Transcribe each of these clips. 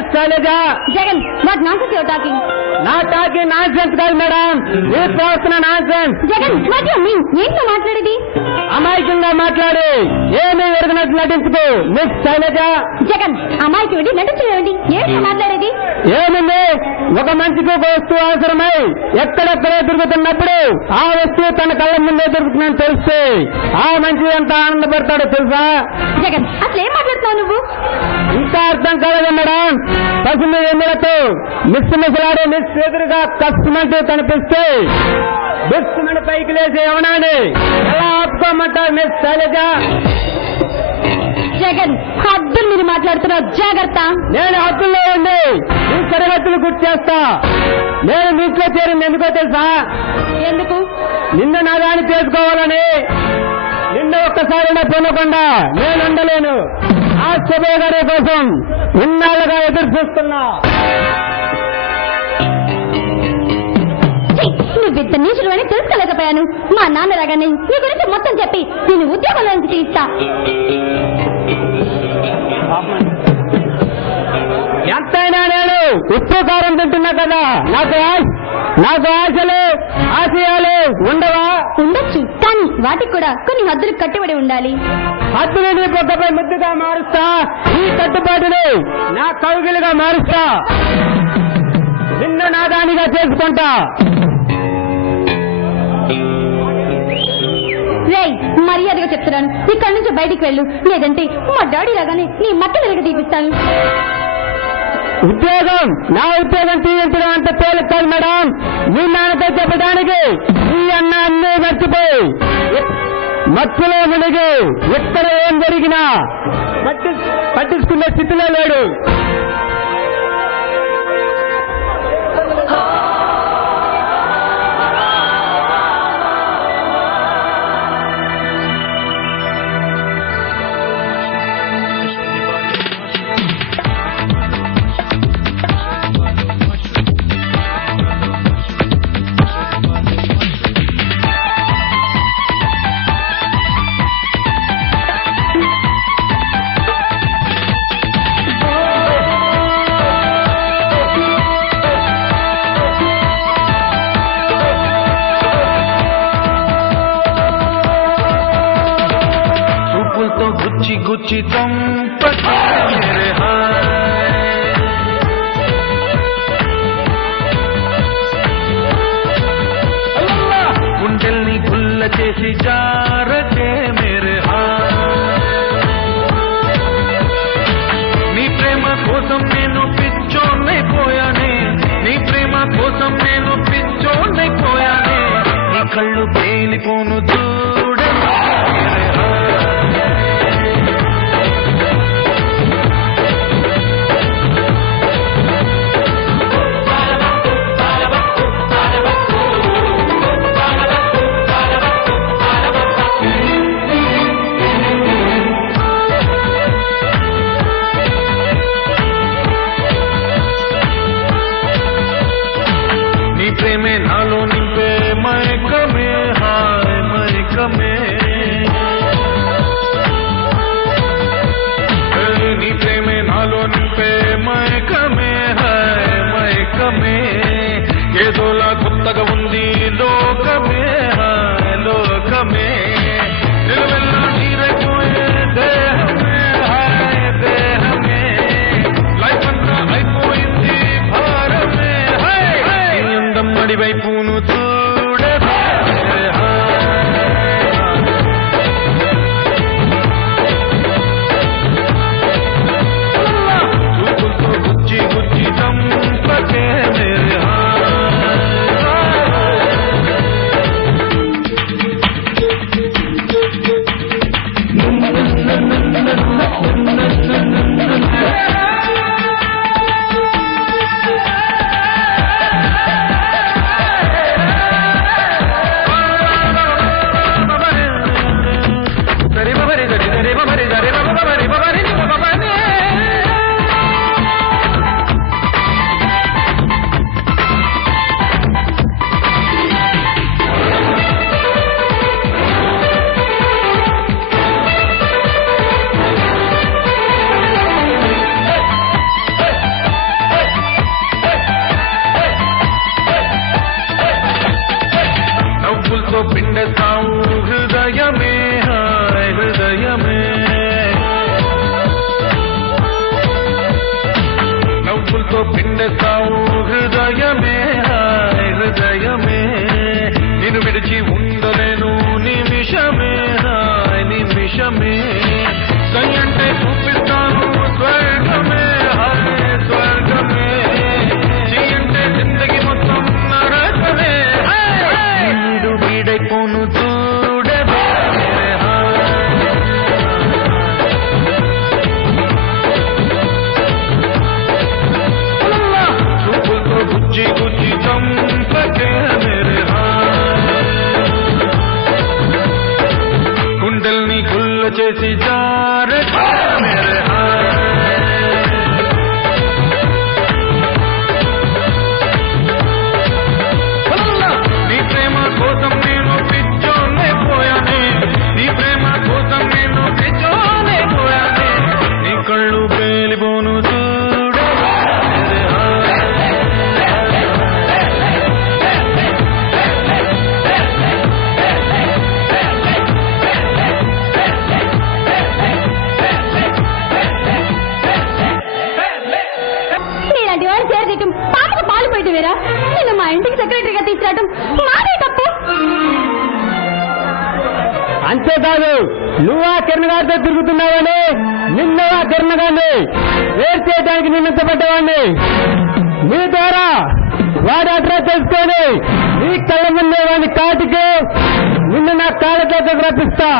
Miss Shailaja. Jagan, what nonsense your talking? నా talking nonsense కాదు madam, ఈ ప్రవర్తన nonsense. Jagan, what you mean? ఏంటో మాట్లాడేది? అమాయకంగా మాట్లాడి ఏమీ ఎరగనట్టు నటించుకో మిస్ శైలజ. జగన్, అమ్మాయికి వెళ్ళి నటించలేండి. ఏంటో మాట్లాడేది? ఏముంది, ఒక మనిషికి ఒక వస్తువు అవసరమై ఎక్కడెక్కడో తిరుగుతున్నప్పుడు ఆ వస్తువు తన కళ్ళ ముందే దొరుకుతుందని తెలిస్తే ఆ మనిషి ఎంత ఆనందపడతాడో తెలుసా? జగన్, అసలు ఏం మాట్లాడుతున్నావు నువ్వు? ఇంకా అర్థం కాలేదు మేడం. పసుపు ఎమ్మెలతో మిస్లాడే మిస్ ఎదురుగా కష్టమంటూ కనిపిస్తే బిస్మని పైకి లేచే యవనాన్ని ఎలా ఆపుకోమంటారు మిస్ శైలజ? జగన్, హద్దులు మీరు మాట్లాడుతున్నావు, జాగ్రత్త. నేను హద్దుల్లో ఉండి ఈ సరిహద్దులు గుర్తు చేస్తా. నేను మీ ఇంట్లో చేరింది ఎందుకో తెలుసా? ఎందుకు? నిన్ను నా దాన్ని చేసుకోవాలని. నిన్ను ఒక్కసారైనా పొందకుండా నేను ఉండలేను. ఆ శుభయ్య గారి కోసం ఇన్నాళ్ళుగా ఎదురు చూస్తున్నా. నువ్వింత నీచుడు అని తెలుసుకోలేకపోయాను. మా నాన్న రాగానే నీ గురించి మొత్తం చెప్పి నేను ఉద్యోగంలో నుంచి తీస్తా. ఎంతైనా నేను ఉప్పు కారం తింటున్నా కదా, నాకు ఆశలు ఆశయాలు ఉండవా? ఉండొచ్చు, కానీ వాటికి కూడా కొన్ని హద్దులు కట్టుబడి ఉండాలి. హద్దుని నీ బొగ్గపై ముద్దుగా మారుస్తా, ఈ కట్టుబాటుని నా కౌగిలిగా మారుస్తా. నిన్ను నా దానిగా చేసుకుంటా. రేయ్, మర్యాదగా చెప్తున్నాను, ఇక్కడి నుంచి బయటికి వెళ్ళు, లేదంటే మా డాడీ లాగానే నీ మట్టి వెలుగు తీపిస్తాను. ఉద్యోగం, నా ఉద్యోగం తీయించడం అంత తేలిక కాదు మేడం. మీ నాన్నతో చెప్పడానికి ఈ అన్న అన్నీ మర్చిపోయి మత్తులో మునిగి ఎక్కడ ఏం జరిగినా పట్టించుకునే స్థితిలో లేడు. गुच्ची चंपके मेरे గుండెల్ని గుల్ల చేసి జారకే మేరే నీ ప్రేమ కోసం నేను పిచ్చోన్నైపోయానే, నీ ప్రేమ కోసం నేను పిచ్చోన్నైపోయానే, నీ కళ్ళు పేలిపోను చూడ ప్రేమే నాలో నింపే మైకమే హాయ్ మైకమే, నీ ప్రేమే నాలో నింపే మైకమే హాయ్ మైకమే, ఏదోలా కొత్తగా ఉంది లోకమే హాయ్ లోకమే, నిలువెల్లా నీరైపోయే దేహమే హాయ్ దేహమే, లైఫ్ అంతా అయిపోయింది భారమే హాయ్, మడి వైపును చూడవే చూపులతో గుచ్చి గుచ్చి చంపకే మేరే ఇంటికి సెక్రటరీగా తీసుకురావడం మాదే తప్పు. అంతేకాదు నువ్వు ఆ కిరణ్ గారితో తిరుగుతున్నావని నిన్ను ఆ కిరణ్ గారిని వేరు చేయడానికి నిమిత్తపడ్డవాడిని. నీ ద్వారా వాడి అడ్రస్ తెలుసుకొని నీ కళ్ళ ముందే వాడిని కాటికి నిన్ను నా కాళ్ళతో రప్పిస్తా.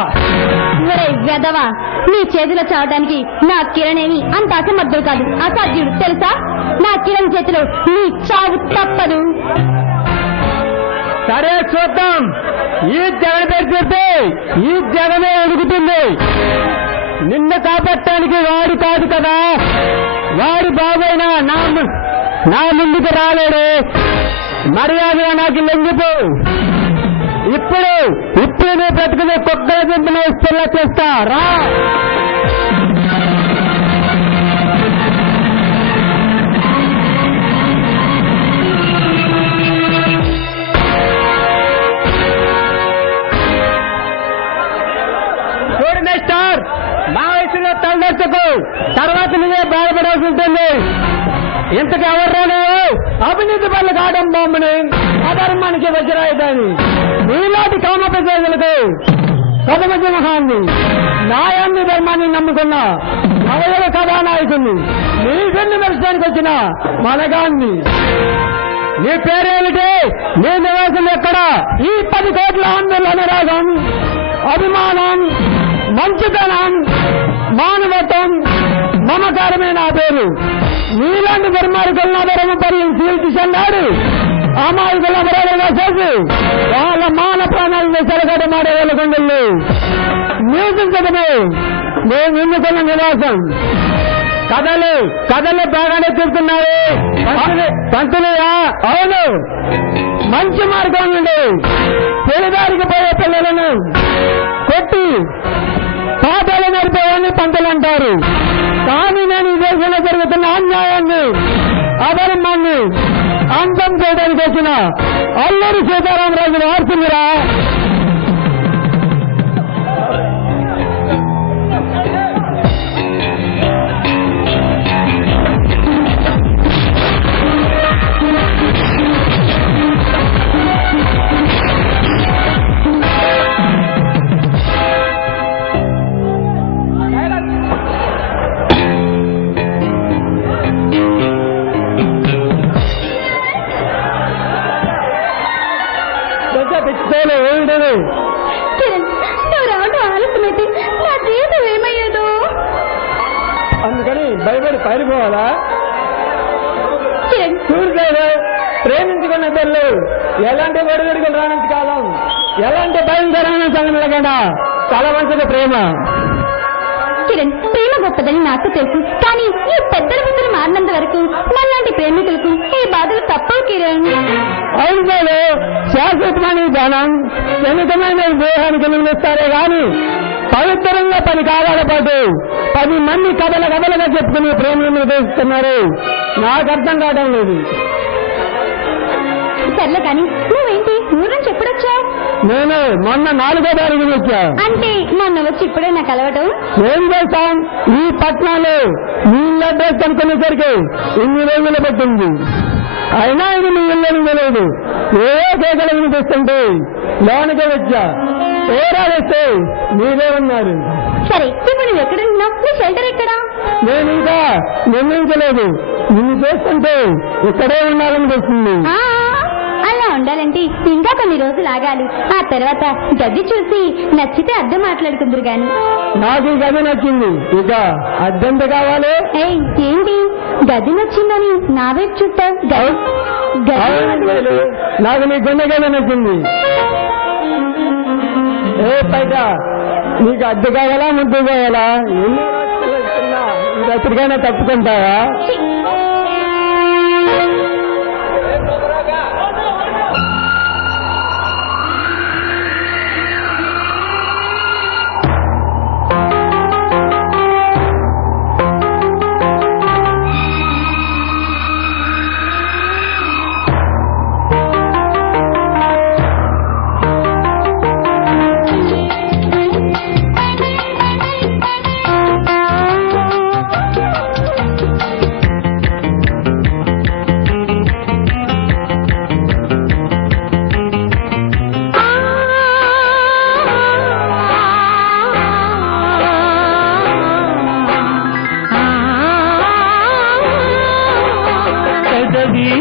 గదవా, నీ చేతిలో చావడానికి నా కిరణ్ ఏమి అంత అసమర్థుడు కాదు, అసాధ్యుడు తెలుసా. నా కిరణ్ చేతిలో నీ చావు తప్పదు. సరే చూద్దాం. ఈ జగన్ పేరు చెప్తే ఈ జగనే ఎదుగుతుంది. నిన్ను కాపాడటానికి వాడు కాదు కదా, వాడి బాబైనా నా ముందుకు రాలేడు. మర్యాదగా నాకు లొంగిపో. ఇప్పుడు నీ బ్రతుకుని కుక్కల దింపున ఇస్తేలా చేస్తా రా. చూడు మిస్టర్, మా వయసులో తలదెచ్చకు, తర్వాత నువ్వే బాధపడాల్సి ఉంటుంది. ఇంతకు ఎవర్రా నువ్వు? అవినీతి పనులు కావడం బొమ్మని, అధర్మానికి వజ్రాయుధాన్ని. నీలాంటి కామ ప్రజలకు ప్రథమ సింహాన్ని, న్యాయాన్ని ధర్మాన్ని నమ్ముకున్న నవయుల కథానాయకుని, నీ పెళ్లి మెరచడానికి వచ్చిన మనగాన్ని. నీ పేరేమిటి? నీ నివాసం ఎక్కడ? ఈ 10 కోట్ల ఆందోళన అనురాగం, అభిమానం, మంచితనం, మానవత్వం, మమకారమే నా పేరు. నీలాంటి ధర్మార్గులను అధర్మ పర్యం చీల్చిన్నాడు. అమాయకుల అమరాలుగా చేసి వాళ్ళ మాన ప్రాణాలను చెరగడమాడే వాళ్ళ గుండెల్లో నివసించడమే నేను ఎన్నుకున్న నివాసం. కథలు బాగానే తిరుగుతున్నాయి పంతులయ్యా. అవును, మంచి మార్గం నుండి పెళ్లిదారికి పోయే పిల్లలను కొట్టి పాపాలు నేర్పేవాడిని పంతులు అంటారు. కానీ నేను ఈ దేశంలో జరుగుతున్న అన్యాయాన్ని, అధర్మాన్ని అంతం చేయడానికి వచ్చిన అల్లూరి సీతారామరాజు వార్తుందిరా. ఆలస్యమైతే నా జీవితం ఏమయ్యేదో అందుకని భయపడి పారిపోవాలా? చూడలేదు, ప్రేమించుకున్న పిల్లలు ఎలాంటి ఒడిగడుగులు రానంత కాలం, ఎలాంటి భయంకరమైన సంఘటన లేకుండా చాలా మంచిది ప్రేమ. కిరణ్, ప్రేమ గొప్పదని నాకు తెలుసు, కానీ ఈ పెద్దల ముందర మారినంత వరకు మనలాంటి ప్రేమికులకు ఈ బాధలు తప్పవు కిరణ్. అవును, శాశ్వతమైన ధ్యానం సున్నితమైన దేహానికి నిలుస్తారే గాని పవిత్రంగా 10 కాలాల పాటు 10 మంది కథలుగా చెప్పుకుని ప్రేమను నిర్దేశిస్తున్నారు. నాకు అర్థం కావడం లేదు. సర్లే కానీ నువ్వేంటి ఊరు నుంచి ఎప్పుడొచ్చావు? నేను మొన్న 4వ తారీఖున వచ్చా. అంటే మొన్న వచ్చి ఇప్పుడే నాకు కలవటం? ఏం చేస్తాం, ఈ పట్టణాలు నీళ్ళ అడ్రస్ అనుకునేసరికి ఇన్ని రోజులు పట్టింది. అయినా ఇది మీ ఇల్లు తెలియదు. ఏ కేకలు వినిపిస్తుంటే లోనికి వచ్చా. ఏరా వేస్తే మీరే ఉన్నారు. సరే, ఇప్పుడు నువ్వు ఎక్కడున్నావు? నీ షెల్టర్ ఎక్కడా? నేను ఇంకా నిర్ణయించలేదు. నిన్ను చేస్తుంటే ఇక్కడే ఉండాలనిపిస్తుంది. అలా ఉండాలంటే ఇంకా కొన్ని రోజులు ఆగాలి. ఆ తర్వాత గది చూసి నచ్చితే అద్దె మాట్లాడుకుందరు గాని. నాకు ఈ గది నచ్చింది, ఇక అద్దెంత కావాలి? ఏంటి గది నచ్చిందని నా వైపు చూస్తావు? నాకు నీ గుండె గది నచ్చింది. ఏ పైట నీకు అద్దె కావాలా ముద్దు కావాలా? ఎన్ని రోజులు ఎప్పటికైనా తప్పుకుంటావా?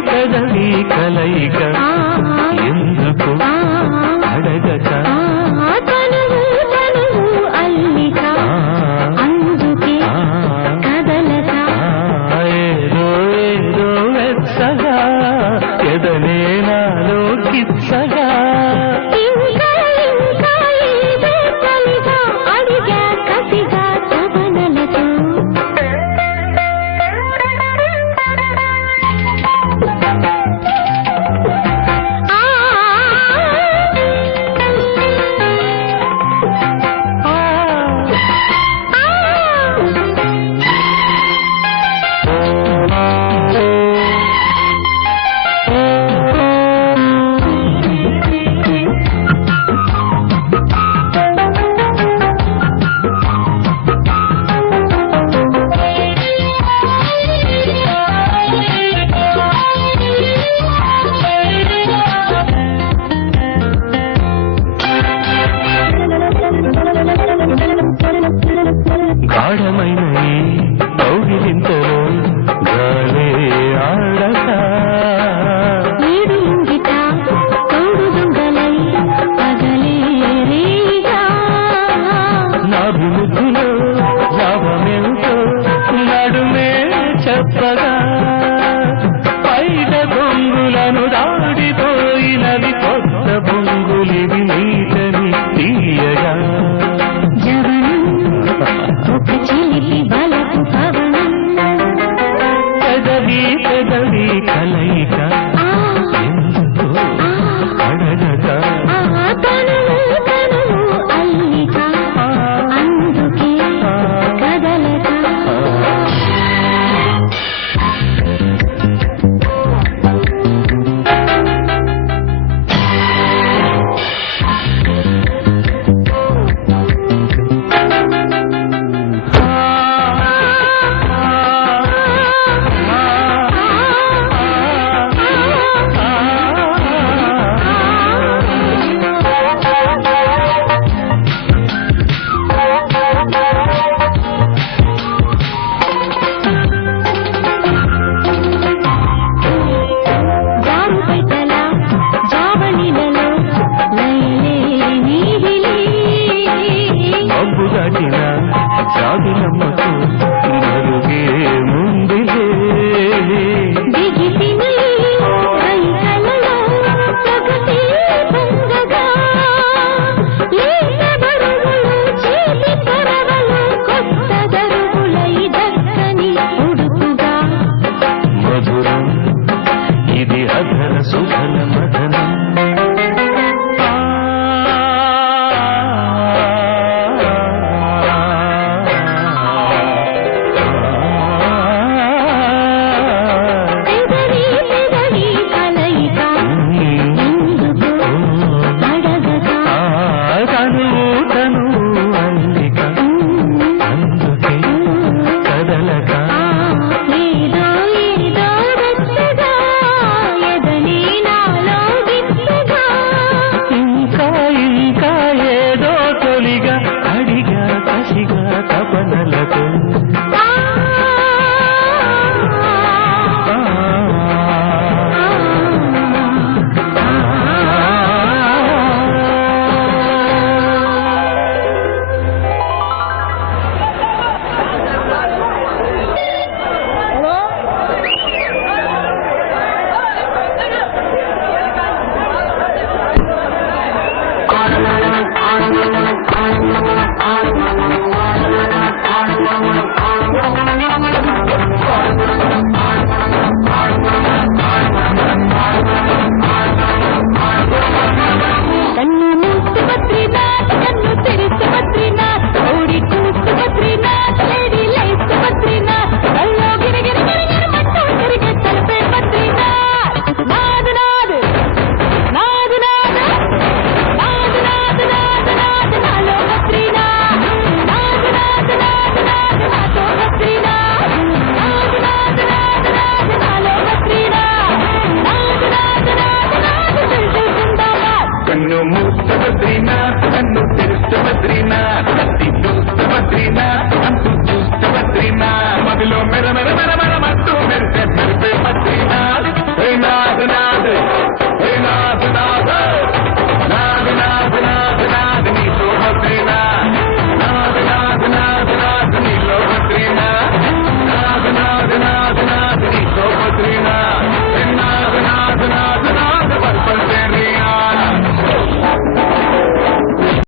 పెదవి కలయిక ఎందుకు అడగక తనువు అల్లిక అందుకే కదలక ఏదో ఏదో వెచ్చగా ఎదనే నాలో కిచ్చగా ఇంకా ఇంకా ఏదే కలిగా అడిగా కసిగా తపనలతో గాఢమైన ఈ కౌగిలింతలో గాలే ఆడక